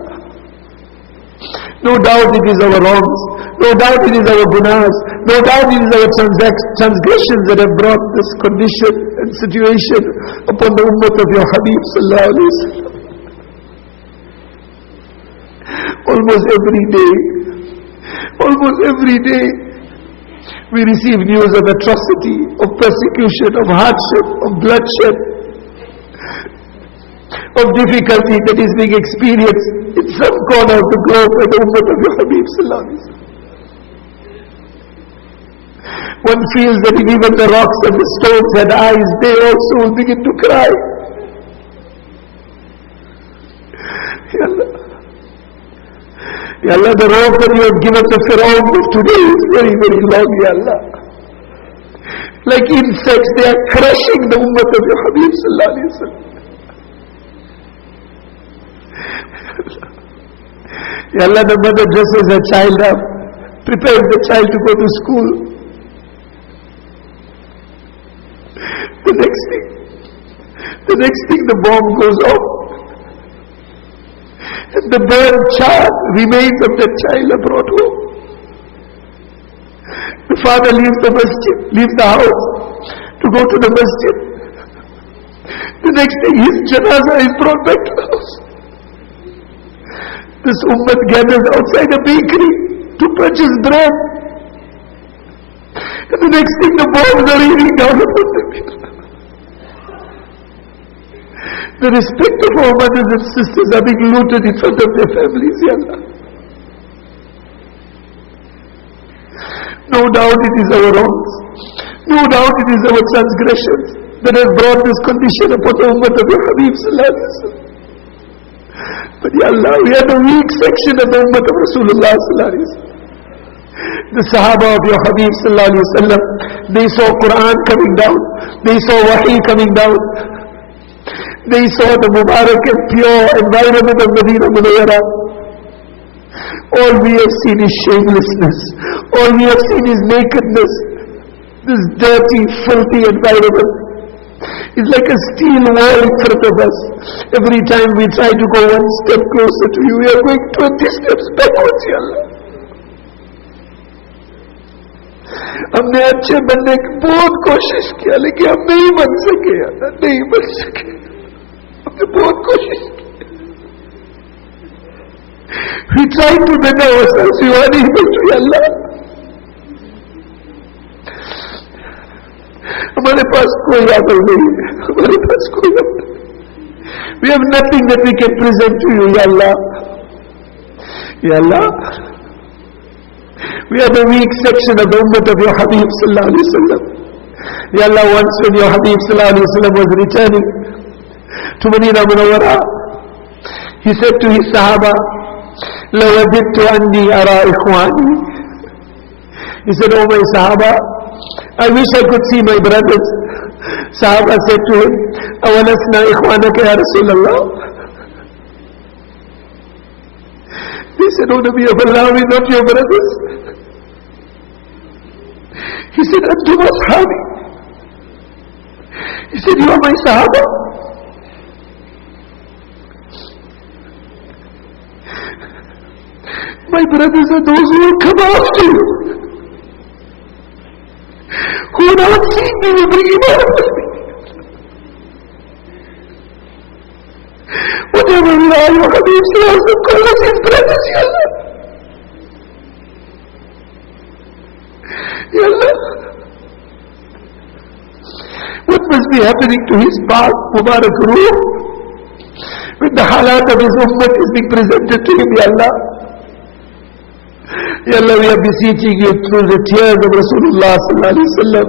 no doubt it is our wrongs, no doubt it is our gunas, no doubt it is our transgressions that have brought this condition and situation upon the ummah of your Habib sallallahu alayhi wa sallam. Almost every day, we receive news of atrocity, of persecution, of hardship, of bloodshed. of difficulty that is being experienced in some corner of the globe by the ummah of your Habib sallallahu alaihi wasallam. One feels that if even the rocks and the stones had eyes, they also will begin to cry. Ya Allah, Ya Allah, the rope that you have given to Pharaoh of today is very, very long, Ya Allah. Like insects, they are crushing the ummah of your Habib sallallahu alaihi wasallam. Ya Allah, the mother dresses her child up, prepares the child to go to school. The next thing the bomb goes off. And the burned charred remains of that child are brought home. The father leaves the masjid, leaves the house to go to the masjid. The next day his janazah is brought back to the house. This ummah gathers outside a bakery to purchase bread. And the next thing the bombs are raining down upon them. The respect of our mothers and sisters are being looted in front of their families, Ya Allah. No doubt it is our wrongs. No doubt it is our transgressions that have brought this condition upon the ummah of your Habib sallallahu alaihi wasallam. But Ya Allah, we are the weak section of the ummah of Rasulullah sallallahu alaihi wasallam. The Sahaba of your Habib sallallahu alaihi wasallam, they saw Quran coming down, they saw Wahi coming down, they saw the Mubarak and pure environment of Medina Munawwara. All we have seen is shamelessness. All we have seen is nakedness. This dirty, filthy environment is like a steel wall in front of us. Every time we try to go one step closer to you, we are going 20 steps backwards, Ya Allah. हमने अच्छे बनने की बहुत कोशिश किया, लेकिन हम नहीं बन सके, या Allah, नहीं बन सके. हमने बहुत कोशिश की. We tried to better ourselves, we were unable to, Ya Allah. हमारे पास कोई अकल नहीं है, हमारे पास कोई अकल नहीं. We have nothing that we can present to you, Ya Allah. Ya Allah, we are the weak section of the ummah of your Habib sallallahu alaihi wasallam. Ya Allah, once when your Habib sallallahu alaihi wasallam was returning to Medina Munawwara, he said to his Sahaba, لَوَجِدْتُ أَنِّي أَرَى إِخْوَانِي. He said, oh my Sahaba, I wish I could see my brothers. Sahaba said to him, أَوَلَسْنَا إِخْوَانَكَ يَا رَسُولَ اللَّهِ. He said, oh Nabi of Allah, we are not your brothers. He said, أَنْتُمْ أَصْحَابِي. He said, you are my Sahaba. My brothers are those who will come after you, who will not see me, will bring iman with me. Whatever we are, your Habib sallallahu alaihi wasallam call us his brothers, Ya Allah. Ya Allah, what must be happening to his Pak Mubarak Ruh when the halat of his ummah is being presented to him, Ya Allah. Ya Allah, we are beseeching you through the tears of Rasulullah sallallahu alaihi wasallam.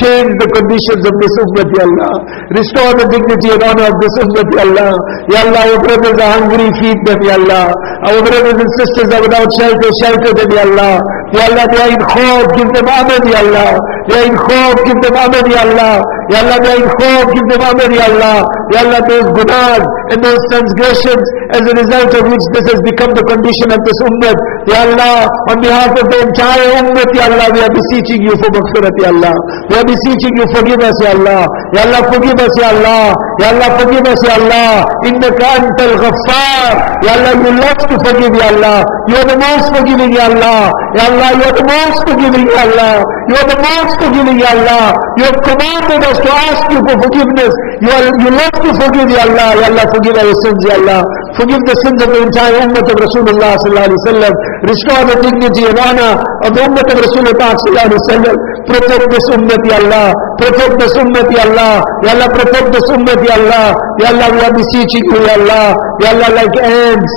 Change the conditions of this ummah, Ya Allah. Restore the dignity and honor of this ummah, Ya Allah. Ya Allah, our brothers are hungry, feed them, Ya Allah. Our brothers and sisters are without shelter, shelter them, Ya Allah. Ya Allah, they are in khawf, give them aman, Ya Allah. They are in khawf, give them aman, Ya Allah. Ya Allah, they are in khawf, give them aman, Ya Allah. Ya Allah, those gunahs and those transgressions as a result of which this has become the condition of this ummah. Ya Allah, on behalf of the entire ummah, Ya Allah, we are beseeching you for maghfirat, Ya Allah. We are beseeching you, forgive us, Ya Allah. Ya Allah, forgive us, Ya Allah. Ya Allah, forgive us, Ya Allah. Innaka antal ghaffar. Ya Allah, you love to forgive, Ya Allah. You are the most forgiving, Ya Allah. Ya Allah, you are the most forgiving, Ya Allah. You are the most forgiving, Ya Allah. You have commanded us to ask you for forgiveness. You love to forgive, Ya Allah. Ya Allah, forgive our sins, Ya Allah. Forgive the sins of the entire ummah of Rasulullah sallallahu alaihi wasallam. Restore the dignity and honor of the ummah of Rasulullah sallallahu alaihi wasallam. Protect this ummah, Ya Allah. Protect this ummah, Ya Allah. Ya Allah, protect this ummah, Ya Allah. Ya Allah, we are beseeching you, Ya Allah. Ya Allah, like ants,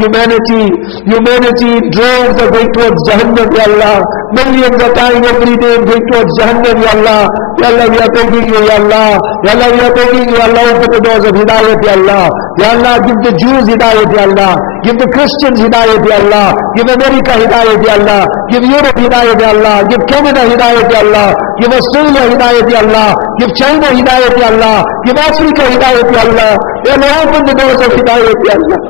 humanity droves are going towards Jahannam, Ya Allah. Millions are dying every day going towards Jahannam, Ya Allah. Ya Allah, we are begging you, Ya Allah. Ya Allah, we are begging you, Allah, open the doors of Hidayat, Ya Allah. Ya Allah, give the Jews Hidayat, Ya Allah. Give the Christians Hidayat, Ya Allah. Give America Hidayat, Ya Allah. Give Europe Hidayat, Ya Allah. Give Canada Hidayat, Ya Allah. Give Australia Hidayat, Ya Allah. Give China Hidayat, Ya Allah. Give Africa Hidayat, Ya Allah. Ya Allah, open the doors of Hidayat, Ya Allah.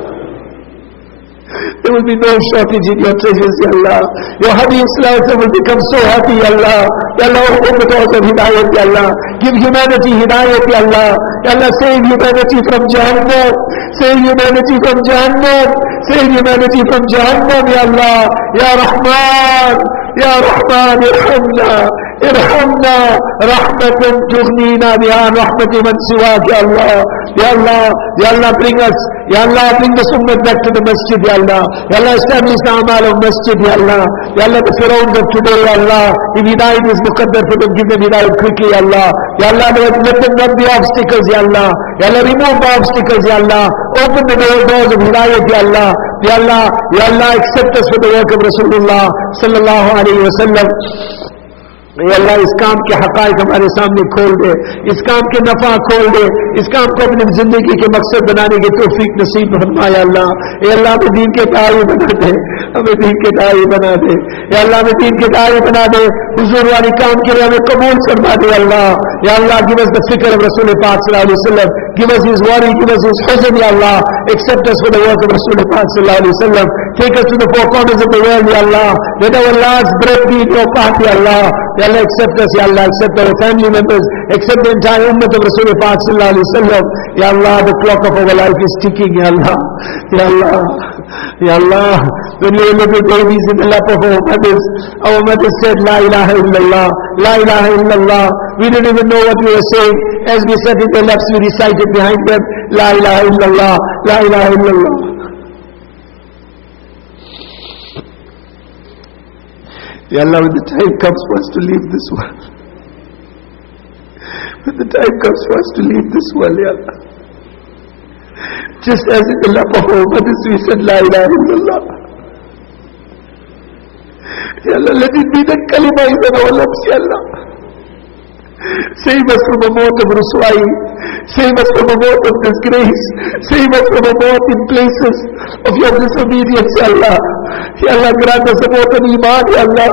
There will be no shortage in your treasures, Ya Allah. Your Habib Sulaiman will become so happy, Ya Allah. Ya Allah, open the doors of Hidayat, Ya Allah. Give humanity Hidayat, Ya Allah. Ya Allah, save humanity from Jahannam. Save humanity from Jahannam. Save humanity from Jahannam, Ya Allah. Ya Rahman. Ya Rahman, irhamna. Irhamna. Rahmatan tughnina biha rahmati man siwak, Ya Allah. Ya Allah. Ya Allah, bring us. Ya Allah, bring this ummah back to the masjid, Ya Allah. Ya Allah, establish the amal of masjid, Ya Allah. Ya Allah, the Pharaohs of today, Ya Allah. If Hidayat is muqaddar for them, give them Hidayat quickly, Ya Allah. Ya Allah, let them not be obstacles, Ya Allah. Ya Allah, remove the obstacles, Ya Allah. Open the doors of Hidayat, Ya Allah. Ya Allah, Ya Allah, accept us for the work of Rasulullah sallallahu alayhi wa sallam. या अल्लाह इस काम के हक़ाइक़ हमारे सामने खोल दे, इस काम के नफ़ा खोल दे, इस काम को अपनी ज़िंदगी के मकसद बनाने की तौफ़ीक़ नसीब फरमा। या अल्लाह, या अल्लाह हमें दीन के दाई बना दे, हमें दीन के दाई बना दे। या अल्लाह हमें दीन के दाई बना दे, हुज़ूर वाली काम के लिए हमें कबूल फरमा दे। अल्लाह, या अल्लाह, गिव अस द फ़िक्र ऑफ रसूल पाक सल्लल्लाहु अलैहि वसल्लम, give us his worry, give us his huzn, Ya Allah. Accept us for the work of Rasul Pak sallallahu alaihi wasallam. Take us to the four corners of the world, Ya Allah. Let our last breath be in your path, Ya Allah. Ya Allah, accept us, Ya Allah. Accept our family members. Accept the entire ummah of Rasul Pak sallallahu alaihi wasallam. Ya Allah, the clock of our life is ticking, Ya Allah. Ya Allah. Ya Allah, when we were little babies in the lap of our mothers said, La ilaha illallah, La ilaha illallah. We didn't even know what we were saying. As we sat in their laps, we recited behind them, La ilaha illallah, La ilaha illallah. Ya Allah, when the time comes for us to leave this world, when the time comes for us to leave this world, Ya Allah, just as in the lap of our mothers we said, La ilaha illallah. Ya Allah, let it be that kalima is on our lips, Ya Allah. Save us from a mouth of Ruswai. Save us from a mouth of disgrace. Save us from a mouth in places of your disobedience, Ya Allah. Ya Allah, grant us a mouth of Iman, Ya Allah.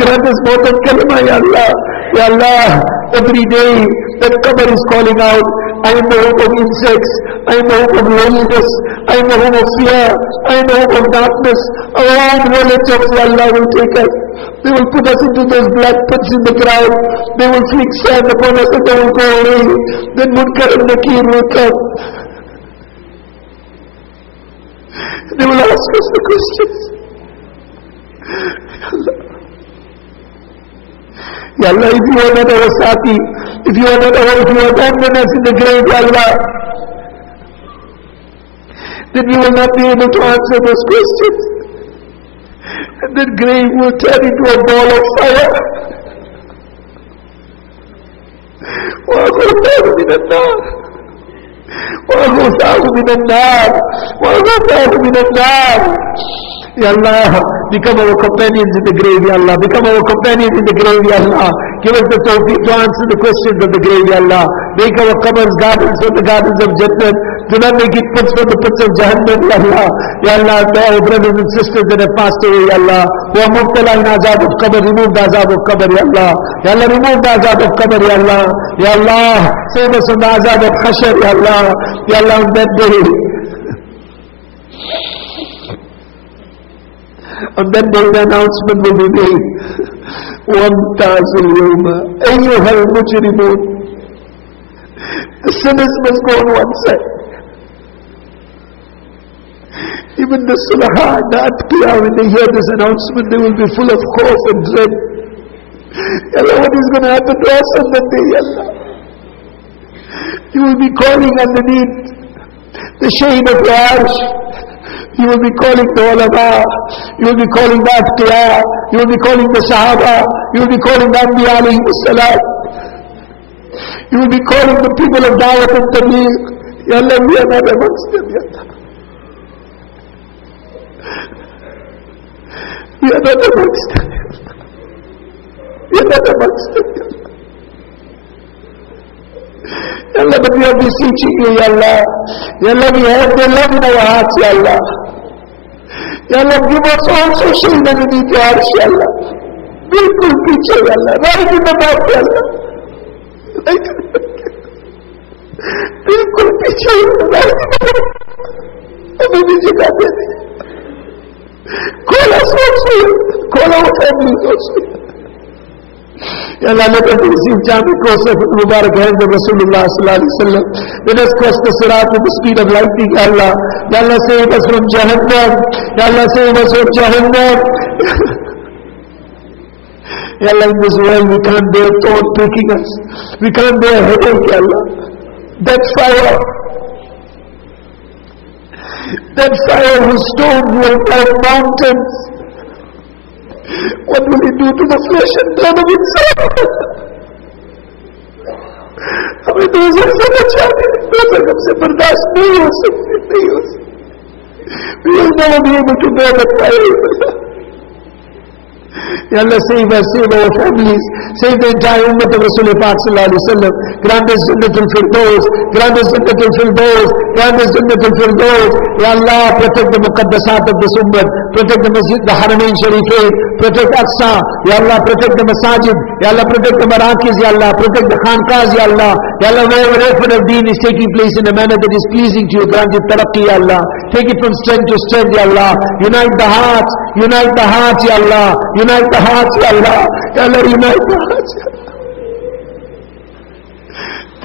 Grant us mouth of Kalima, Ya Allah. Ya Allah, every day that qabr is calling out, I am the home of insects, I am the home of loneliness, I am the home of fear, I am the home of darkness. Our own relatives, Ya Allah, will take us. They will put us into those black pits in the ground. They will fling sand upon us and they will go away. Then Munkar and Nakir will come. They will ask us the questions. Ya Allah. Ya Allah, if you are not our Sati, if you abandon us in the grave, Ya Allah, then we will not be able to answer those questions. And that grave will turn into a ball of fire. وَأَغْرَقْنَاهُ مِنَ النَّارِ وَأَغْرَقْنَاهُ مِنَ النَّارِ وَأَغْرَقْنَاهُ مِنَ النَّارِ. Ya Allah, become our companions in the grave, Ya Allah. Become our companions in the grave, Ya Allah. Give us the tawfiq to answer the questions of the grave, Ya Allah. Make our qabrs gardens from the gardens of Jannat. Do not make it pits from the pits of Jahannam, Ya Allah. Ya Allah, our brothers and sisters that have passed away, Ya Allah, who are mubtala in azab of qabr, remove the azab of qabr, Ya Allah. Ya Allah, remove the azab of qabr, Ya Allah. Ya Allah, save us from the azab of khashar, Ya Allah. Ya Allah, on that day, on that day the announcement will be made. وَامْتَازُوا الْيَوْمَ أَيُّهَا الْمُجْرِمُونَ. The sinners must go on one side. Even the Sulaha, the Atqiya, when they hear this announcement, they will be full of khawf and dread. Ya Allah, what is going to happen to us on that day, Ya Allah? You will be calling underneath the shade of your arsh. You will be calling the ulama, you will be calling the atqiya, you will be calling the sahaba, you will be calling the anbiya alayhi salam, you will be calling the people of Dawat and Tabligh. Ya Allah, we are not amongst them, Ya Allah. We are not amongst them, Ya Allah. We are not amongst them, Ya Allah. Ya Allah, but we are beseeching you, Ya Allah. Ya Allah, we have the love in our hearts, Ya Allah. Ya Allah, give us also shade underneath your hearts, Ya Allah. Bilkul piche, Ya Allah. Right in the back, Ya Allah. Right in the back. Bilkul piche, right in the back. Hame bhi jagah de de. Call us also. Call our families also. Ya Allah, let us receive Jami Kosa from the Mubarak hands of Rasulullah sallallahu alaihi wasallam. Let us cross the Sirat with the speed of lightning, Ya Allah. Ya Allah, save us from Jahannam. Ya Allah, save us from Jahannam. Ya Allah, in this world we can't bear thorn pricking us. We can't bear headache, Ya Allah. That fire whose stones will burn mountains. What will it do to the flesh and blood of itself? हमें दोजख से बचाने, दोजख हमसे बर्दाश्त नहीं हो सकती. We will never be able to bear that fire. Ya Allah, save us, save our families, save the entire ummah of Rasul Pak sallallahu alaihi wasallam. Grant us Jannatul Firdaus, grant us Jannatul Firdaus, grant us Jannatul Firdaus. Ya Allah, protect the muqaddasat of this ummah, protect the masjid, the Haramain Sharifain, protect Aqsa. Ya Allah, protect the masajid. Ya Allah, protect the marakiz. Ya Allah, protect the khanqahs. Ya Allah, Ya Allah, wherever effort of deen is taking place in a manner that is pleasing to you, grant it taraqqi, Ya Allah. Take it from strength to strength, Ya Allah. Unite the hearts, Ya Allah. Unite the hearts, Ya Allah. Ya Allah, unite the hearts, Ya Allah.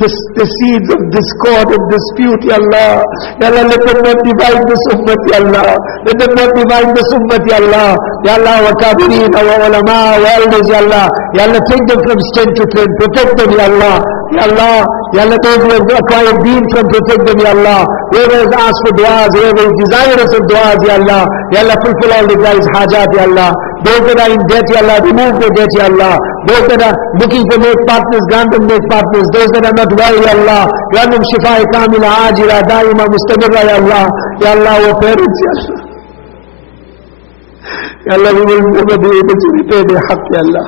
The seeds of discord and dispute, Ya Allah. Ya Allah, let them not divide this ummah, Ya Allah. Let them not divide this ummah, Ya Allah. Ya Allah, wa kabirin, wa ulama, wa elders, Ya Allah. Ya Allah, take them from strength to strength. Protect them, Ya Allah. Ya Allah, Ya Allah, those who have acquired deen from, protect them, Ya Allah. Whoever has asked for du'as, whoever is desirous of du'as, Ya Allah. Ya Allah, fulfill all the guys' hajat, Ya Allah. Those that are in debt, Ya Allah, remove their debt, Ya Allah. Those that are looking for make partners, grant them make partners. Those that are not well, Ya Allah, grant them shifa kamila, ajira, daima, mustamirra, Ya Allah. Ya Allah, our parents, Ya Allah. Ya Allah, we will never be able to repay their haqq, Ya Allah.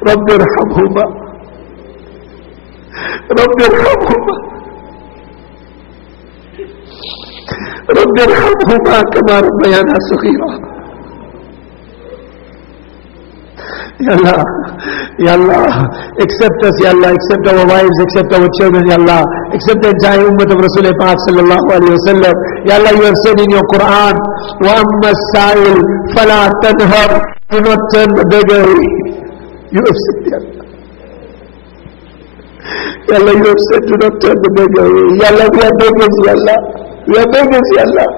Rabbi irhamhuma. Rabbi irhamhuma. Rabbi irhamhuma kama rabbayana saghira. Ya Allah, Ya Allah, accept us, Ya Allah, accept our wives, accept our children, Ya Allah, accept the entire ummah of Rasul Pak sallallahu alaihi wasallam. Ya Allah, you have said in your Quran, وَأَمَّا السَّائِلْ فَلَا تَنْهَرْ. Do not turn the beggar away. You have said, Ya Allah. Ya Allah, you have said, do not turn the beggar away. Ya Allah, we are beggars, Ya Allah. We are beggars, Ya Allah.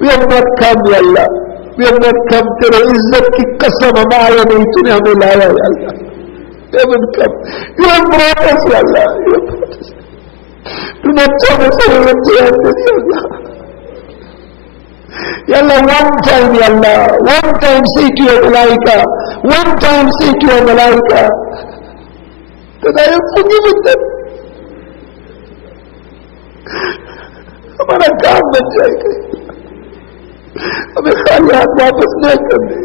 We have not come, Ya Allah. We have not come. Tere izzat ki qasam hum aaye nahi, tune hame laya, Ya Allah. We haven't come. You have brought us, Ya Allah. You have brought us. Do not turn us away empty-handed, Ya Allah. Ya Allah, one time, Ya Allah, one time say to your malaika, one time say to your malaika that I have forgiven them. हमारा काम बन जाएगा. हमें खाली हाथ वापस न करने,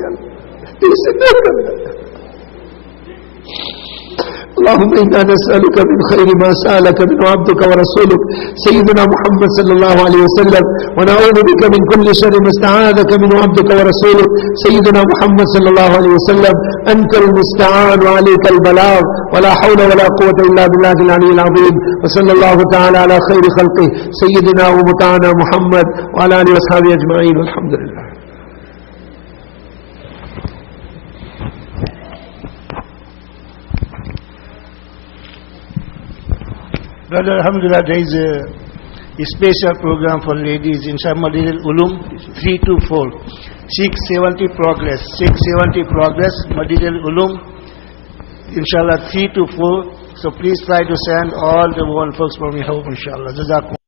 इसे न करना. اللهم إنا نسألك من خير ما سألك منه عبدك ورسولك سيدنا محمد صلى الله عليه وسلم ونعوذ بك من كل شر ما استعاذك منه عبدك ورسولك سيدنا محمد صلى الله عليه وسلم. أنت المستعان وعليك البلاغ ولا حول ولا قوة إلا بالله العلي العظيم. وصلى الله تعالى على خير خلقه سيدنا ومتعنا محمد وعلى آله وأصحابه أجمعين والحمد لله. Brother, alhamdulillah, there is a special program for ladies in Madinal Ulum 324. 670 progress. 670 progress, Madinal Ulum, inshallah 324. So please try to send all the one folks from your home, inshallah. Jazakum.